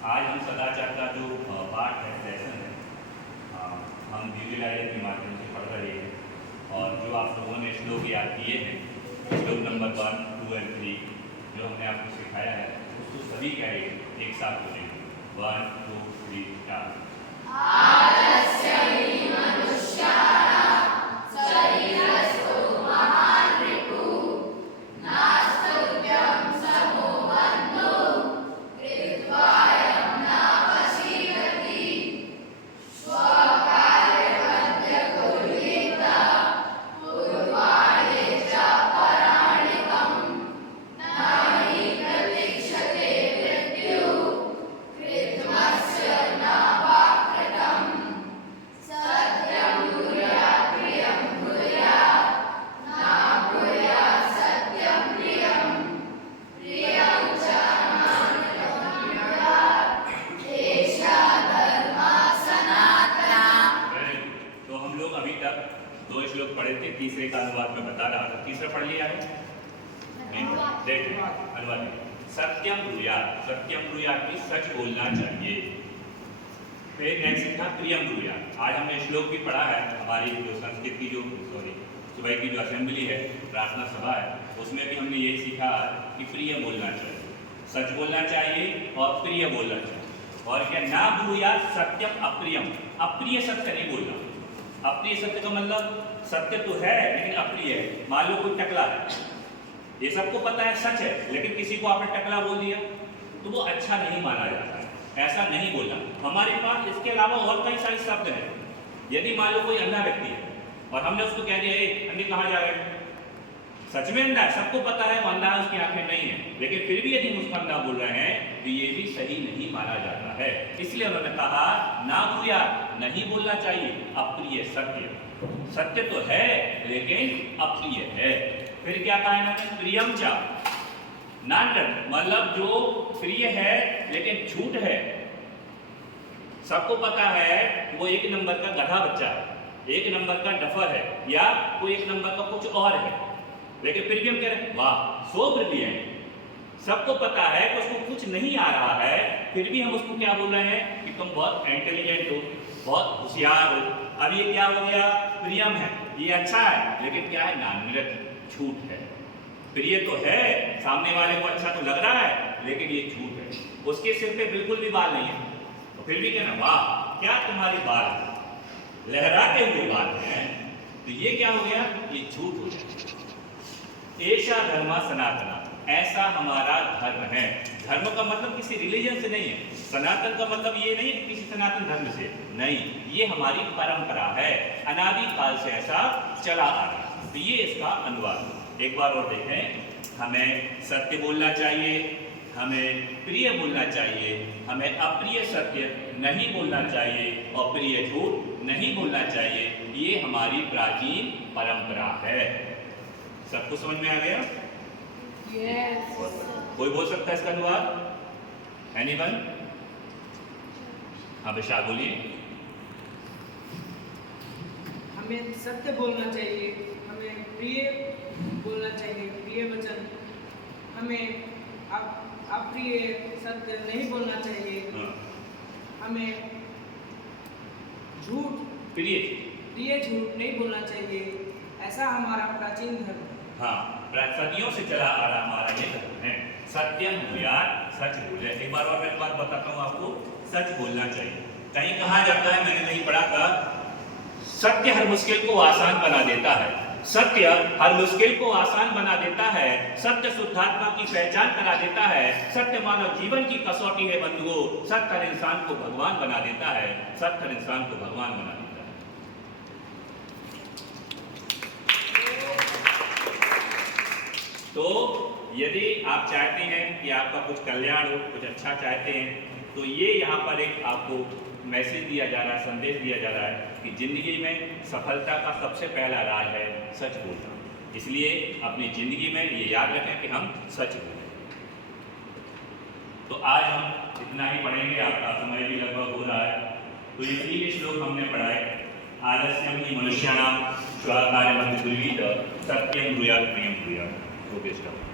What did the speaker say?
आज हम सदाचार का जो पाठ है, सेशन है, हम विजुअलाइजर के माध्यम से पढ़ रहे हैं। और जो आप लोगों ने श्लोक याद किए हैं, श्लोक नंबर 1, 2 और 3 जो हमने आपको सिखाया है, उसको सभी कहेंगे एक साथ बोलेंगे। 1, 2, 3, 4। दो श्लोक पढ़े थे, तीसरे का अनुवाद में बता रहा था। तीसरा पढ़ लिया है? देखिए अनुवाद। सत्यम ब्रूयात्, सत्यम ब्रूयात् की सच बोलना चाहिए। फिर नेक्स्ट था प्रियम ब्रूयात्। आज हमने श्लोक भी पढ़ा है। हमारी जो संस्कृत की जो सुबह की जो असेंबली है, प्रार्थना सभा है, उसमें भी हमने यही सीखा कि प्रिय बोलना चाहिए, सच बोलना चाहिए और प्रिय बोलना चाहिए। और क्या ना ब्रूयात् सत्यम अप्रियम, अप्रिय सत्य नहीं बोलना। अप्रिय सत्य का मतलब सत्य तो है लेकिन अप्रिय है। मान लो कोई टकला है, ये सबको पता है सच है, लेकिन किसी को आपने टकला बोल दिया तो वो अच्छा नहीं माना जाता है। ऐसा नहीं बोलना। हमारे पास इसके अलावा और कई सारे शब्द हैं। यदि मान लो कोई अंधा व्यक्ति है और हमने उसको कह दिया, अंधे कहाँ जा रहे हैं, सच में अंधा है, सबको पता है वो अंधा है, उसकी आंखें नहीं है, लेकिन फिर भी यदि उसको अंधा बोल रहे हैं तो ये भी सही नहीं माना जाता है। इसलिए उन्होंने कहा ना ब्रूयात्, नहीं बोलना चाहिए अप्रिय सत्य। सत्य तो है लेकिन अप्रिय है। फिर क्या कहा इन्होंने? प्रियम च नाटक, मतलब जो प्रिय है लेकिन झूठ है। सबको पता है वो एक नंबर का गधा बच्चा है, एक नंबर का डफर है, या कोई एक नंबर का कुछ और है, लेकिन फिर भी हम कह रहे हैं वाह सो ब्रिलियंट। सबको पता है कि उसको कुछ नहीं आ रहा है, फिर भी हम उसको क्या बोल रहे हैं कि तुम बहुत इंटेलिजेंट हो, बहुत होशियार हो। अब ये क्या हो गया? प्रियम है, ये अच्छा है, लेकिन क्या है? नानृत, झूठ है। प्रिय तो है, सामने वाले को अच्छा तो लग रहा है, लेकिन ये झूठ है। उसके सिर पे बिल्कुल भी बाल नहीं है, तो फिर भी कहना वाह क्या तुम्हारे बाल लहराते हुए बाल हैं, तो ये क्या हो गया? ये झूठ हो गया। ऐसा धर्म सनातना, ऐसा हमारा धर्म है। धर्म का मतलब किसी रिलीजन से नहीं है। सनातन का मतलब ये नहीं है किसी सनातन धर्म से नहीं, ये हमारी परंपरा है, अनादि काल से ऐसा चला आ रहा है। तो ये इसका अनुवाद एक बार और देखें। हमें सत्य बोलना चाहिए, हमें प्रिय बोलना चाहिए, हमें अप्रिय सत्य नहीं बोलना चाहिए और प्रिय झूठ नहीं बोलना चाहिए। ये हमारी प्राचीन परंपरा है। सबको समझ में आ गया? Yes. कोई बोल सकता है इसका अनुवाद? एनीवन? हाँ विशाल बोलिए। हमें सत्य बोलना चाहिए, हमें प्रिय बोलना चाहिए, प्रिय वचन। हमें अप्रिय सत्य नहीं बोलना चाहिए। हमें झूठ प्रिय झूठ नहीं बोलना चाहिए। ऐसा हमारा प्राचीन धर्म है। हाँ, सदियों से चला आ रहा हमारा ये धर्म है। सत्यम ब्रूयात्, सच बोले। एक बार और मैं बात बताता हूँ आपको, सच बोलना चाहिए। कहीं कहा जाता है, मैंने कहीं पढ़ा था, सत्य हर मुश्किल को आसान बना देता है। सत्य हर मुश्किल को आसान बना देता है। सत्य शुद्धात्मा की पहचान करा देता है। सत्य मानव जीवन की कसौटी है बंधुओं। सत्य हर इंसान को भगवान बना देता है। सत्य हर इंसान को भगवान बना देता है। तो यदि आप चाहते हैं कि आपका कुछ कल्याण हो, कुछ अच्छा चाहते हैं, तो ये यहाँ पर एक आपको मैसेज दिया जा रहा है, संदेश दिया जा रहा है कि जिंदगी में सफलता का सबसे पहला राज है सच बोलना। इसलिए अपनी जिंदगी में ये याद रखें कि हम सच बोलें। तो आज हम इतना ही पढ़ेंगे, आपका समय भी लगभग हो रहा है। तो ये 3 श्लोक हमने पढ़ाए। आलस्यम ही मनुष्याणाम श्वाकार्यमं कुर्वीत, सत्यम ब्रूयात् प्रियम ब्रूयात्। Okay stop.